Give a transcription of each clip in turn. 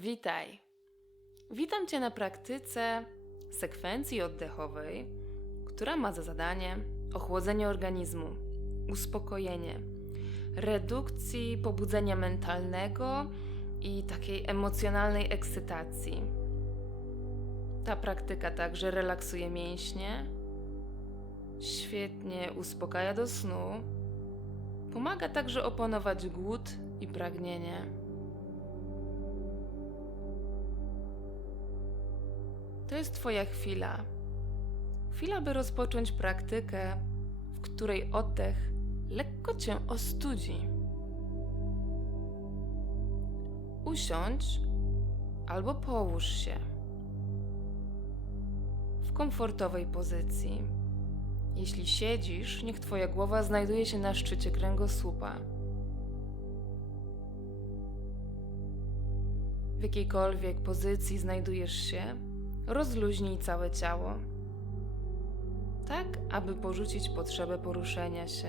Witaj. Witam Cię na praktyce sekwencji oddechowej, która ma za zadanie ochłodzenie organizmu, uspokojenie, redukcji pobudzenia mentalnego i takiej emocjonalnej ekscytacji. Ta praktyka także relaksuje mięśnie, świetnie uspokaja do snu, pomaga także opanować głód i pragnienie. To jest Twoja chwila. Chwila, by rozpocząć praktykę, w której oddech lekko Cię ostudzi. Usiądź albo połóż się w komfortowej pozycji. Jeśli siedzisz, niech Twoja głowa znajduje się na szczycie kręgosłupa. W jakiejkolwiek pozycji znajdujesz się, rozluźnij całe ciało, tak aby porzucić potrzebę poruszenia się.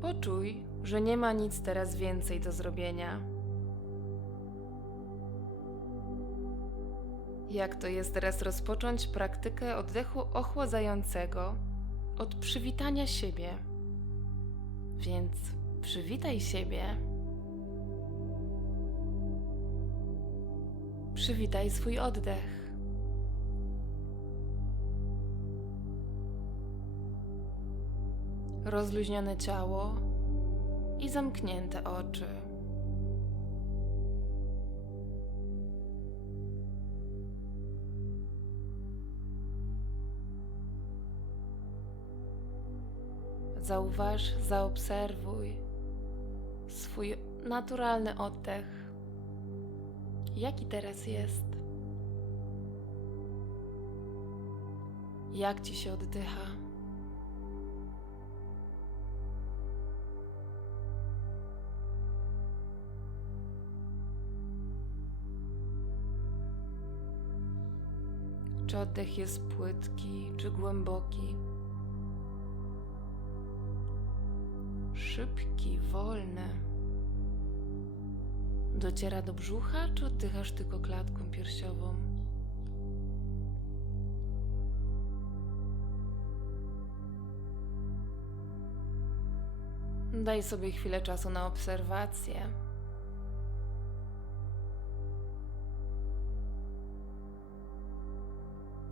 Poczuj, że nie ma nic teraz więcej do zrobienia. Jak to jest teraz rozpocząć praktykę oddechu ochładzającego od przywitania siebie? Więc przywitaj siebie. Przywitaj swój oddech. Rozluźnione ciało i zamknięte oczy. Zauważ, zaobserwuj swój naturalny oddech. Jaki teraz jest? Jak ci się oddycha? Czy oddech jest płytki, czy głęboki? Szybki, wolny. Dociera do brzucha, czy oddychasz tylko klatką piersiową? Daj sobie chwilę czasu na obserwację.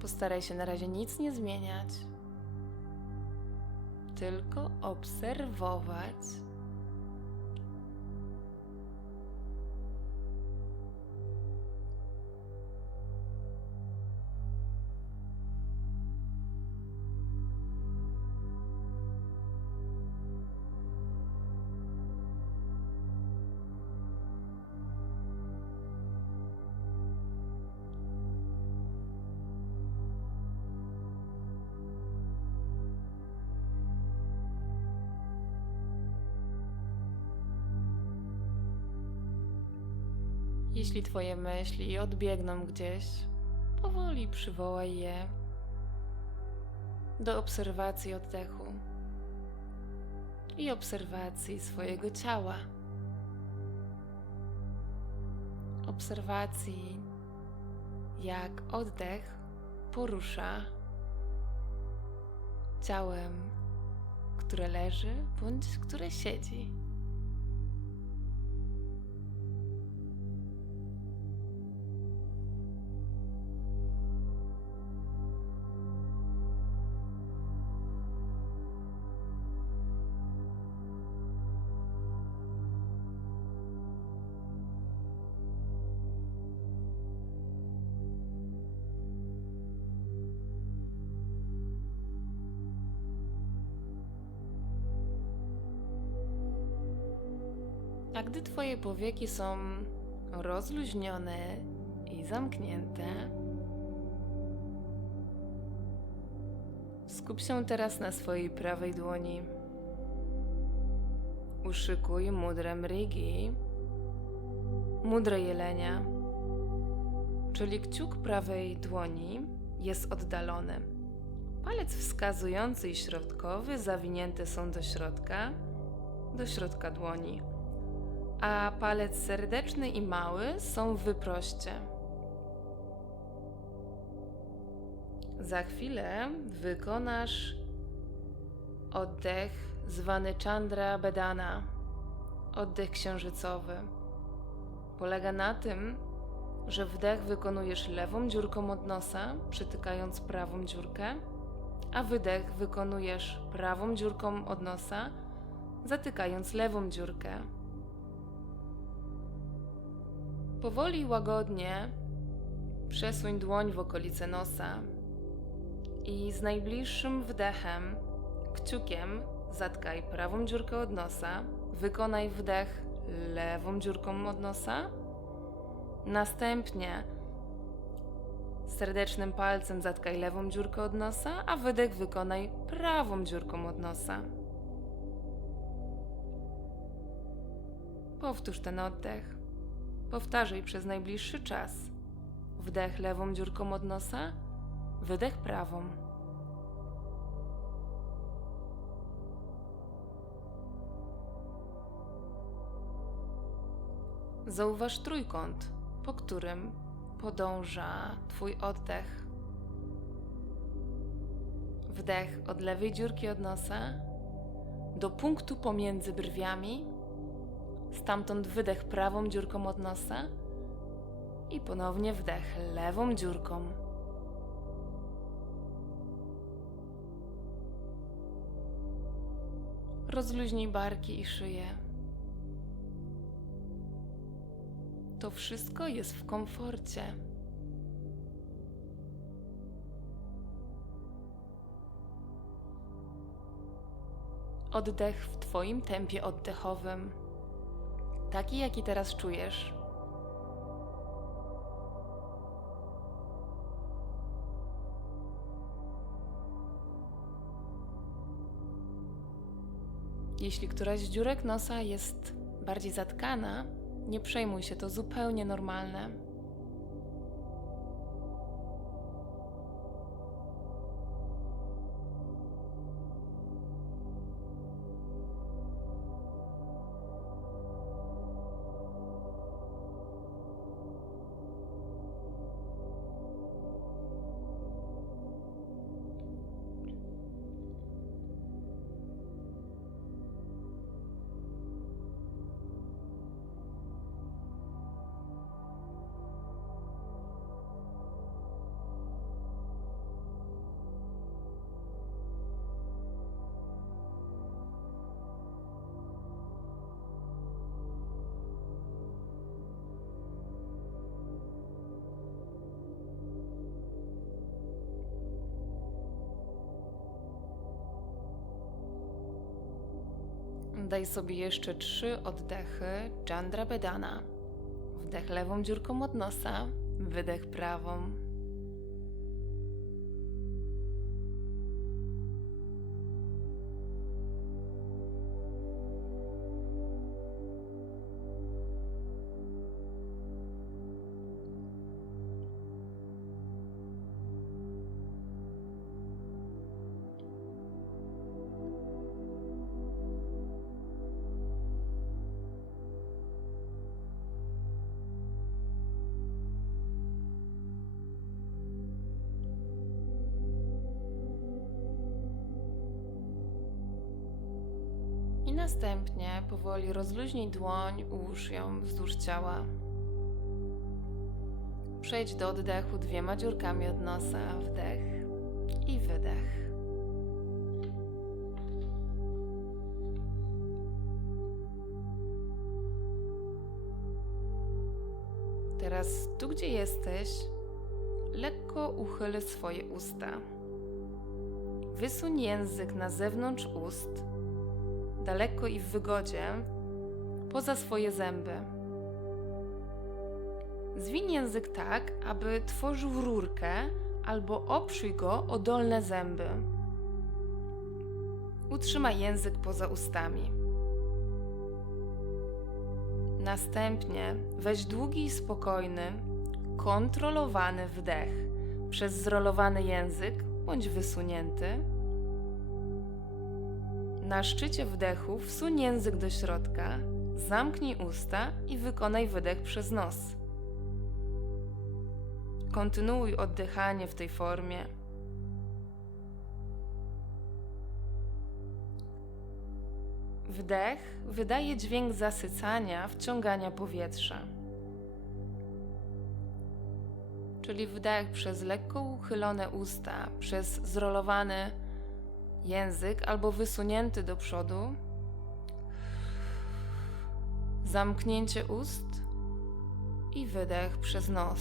Postaraj się na razie nic nie zmieniać, tylko obserwować. Jeśli Twoje myśli odbiegną gdzieś, powoli przywołaj je do obserwacji oddechu i obserwacji swojego ciała. Obserwacji, jak oddech porusza ciałem, które leży bądź które siedzi. A gdy Twoje powieki są rozluźnione i zamknięte, skup się teraz na swojej prawej dłoni. Uszykuj mudrę mrygi, mudrę jelenia, czyli kciuk prawej dłoni jest oddalony. Palec wskazujący i środkowy zawinięte są do środka do środka dłoni, a palec serdeczny i mały są w wyproście. Za chwilę wykonasz oddech zwany Chandra Bedana, oddech księżycowy. Polega na tym, że wdech wykonujesz lewą dziurką od nosa, przytykając prawą dziurkę, a wydech wykonujesz prawą dziurką od nosa, zatykając lewą dziurkę. Powoli i łagodnie przesuń dłoń w okolice nosa i z najbliższym wdechem, kciukiem, zatkaj prawą dziurkę od nosa, wykonaj wdech lewą dziurką od nosa, następnie serdecznym palcem zatkaj lewą dziurkę od nosa, a wydech wykonaj prawą dziurką od nosa. Powtórz ten oddech. Powtarzaj przez najbliższy czas. Wdech lewą dziurką od nosa, wydech prawą. Zauważ trójkąt, po którym podąża Twój oddech. Wdech od lewej dziurki od nosa do punktu pomiędzy brwiami, stamtąd wydech prawą dziurką od nosa i ponownie wdech lewą dziurką. Rozluźnij barki i szyję. To wszystko jest w komforcie. Oddech w Twoim tempie oddechowym, taki jaki teraz czujesz. Jeśli któraś z dziurek nosa jest bardziej zatkana, nie przejmuj się, to zupełnie normalne. Daj sobie jeszcze trzy oddechy Chandra Bedana. Wdech lewą dziurką od nosa, wydech prawą. Następnie powoli rozluźnij dłoń, ułóż ją wzdłuż ciała. Przejdź do oddechu dwiema dziurkami od nosa, wdech i wydech. Teraz tu, gdzie jesteś, lekko uchyl swoje usta. Wysuń język na zewnątrz ust daleko i w wygodzie, poza swoje zęby. Zwiń język tak, aby tworzył rurkę, albo oprzyj go o dolne zęby. Utrzymaj język poza ustami. Następnie weź długi i spokojny, kontrolowany wdech przez zrolowany język bądź wysunięty Na szczycie wdechu wsuń język do środka, zamknij usta i wykonaj wydech przez nos. Kontynuuj oddychanie w tej formie. Wdech wydaje dźwięk zasycania, wciągania powietrza. Czyli wdech przez lekko uchylone usta, przez zrolowany język albo wysunięty do przodu. Zamknięcie ust i wydech przez nos.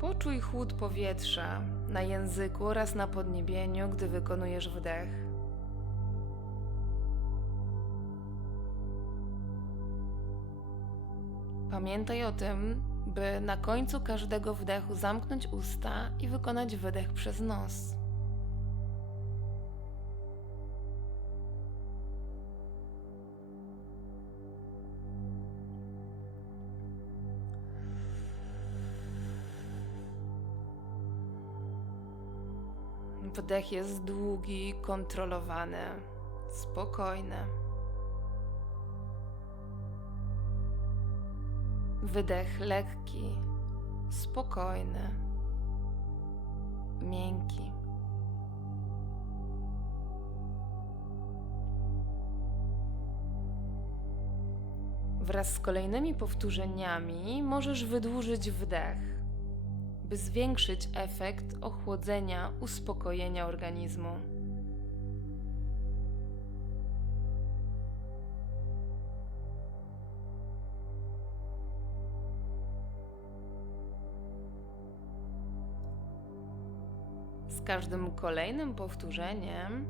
Poczuj chłód powietrza na języku oraz na podniebieniu, gdy wykonujesz wdech. Pamiętaj o tym, by na końcu każdego wdechu zamknąć usta i wykonać wydech przez nos. Wdech jest długi, kontrolowany, spokojny. Wydech lekki, spokojny, miękki. Wraz z kolejnymi powtórzeniami możesz wydłużyć wdech by zwiększyć efekt ochłodzenia, uspokojenia organizmu. Każdym kolejnym powtórzeniem,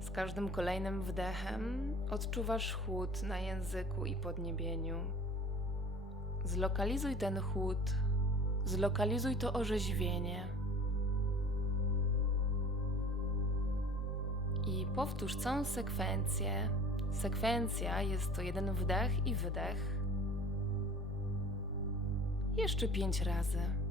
z każdym kolejnym wdechem odczuwasz chłód na języku i podniebieniu. Zlokalizuj ten chłód, zlokalizuj to orzeźwienie. I powtórz całą sekwencję. Sekwencja jest to jeden wdech i wydech. Jeszcze pięć razy.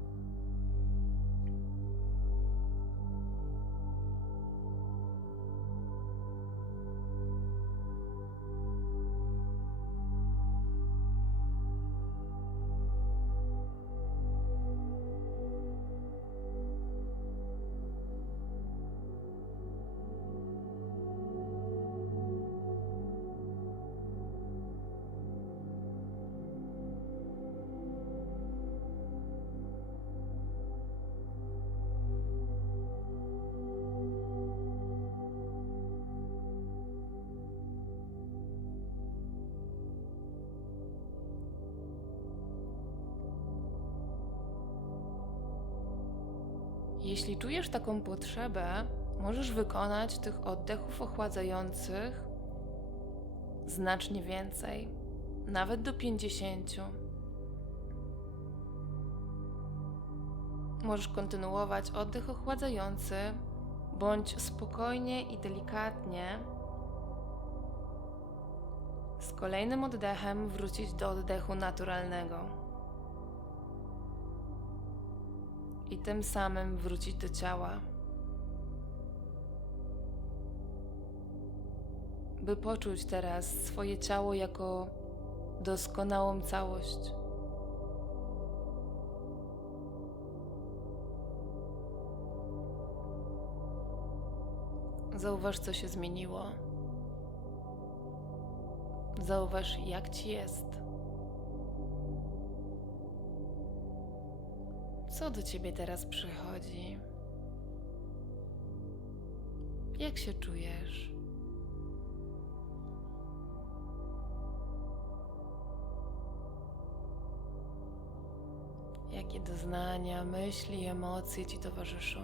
Jeśli czujesz taką potrzebę, możesz wykonać tych oddechów ochładzających znacznie więcej, nawet do 50. Możesz kontynuować oddech ochładzający, bądź spokojnie i delikatnie z kolejnym oddechem wrócić do oddechu naturalnego. I tym samym wrócić do ciała. By poczuć teraz swoje ciało jako doskonałą całość. Zauważ, co się zmieniło. Zauważ, jak ci jest. Co do ciebie teraz przychodzi? Jak się czujesz? Jakie doznania, myśli, emocje ci towarzyszą?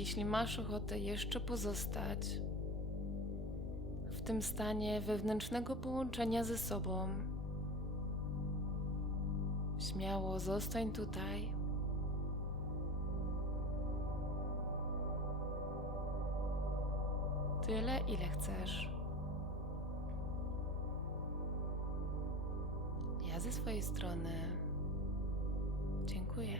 Jeśli masz ochotę jeszcze pozostać w tym stanie wewnętrznego połączenia ze sobą, śmiało zostań tutaj. Tyle, ile chcesz. Ja ze swojej strony dziękuję.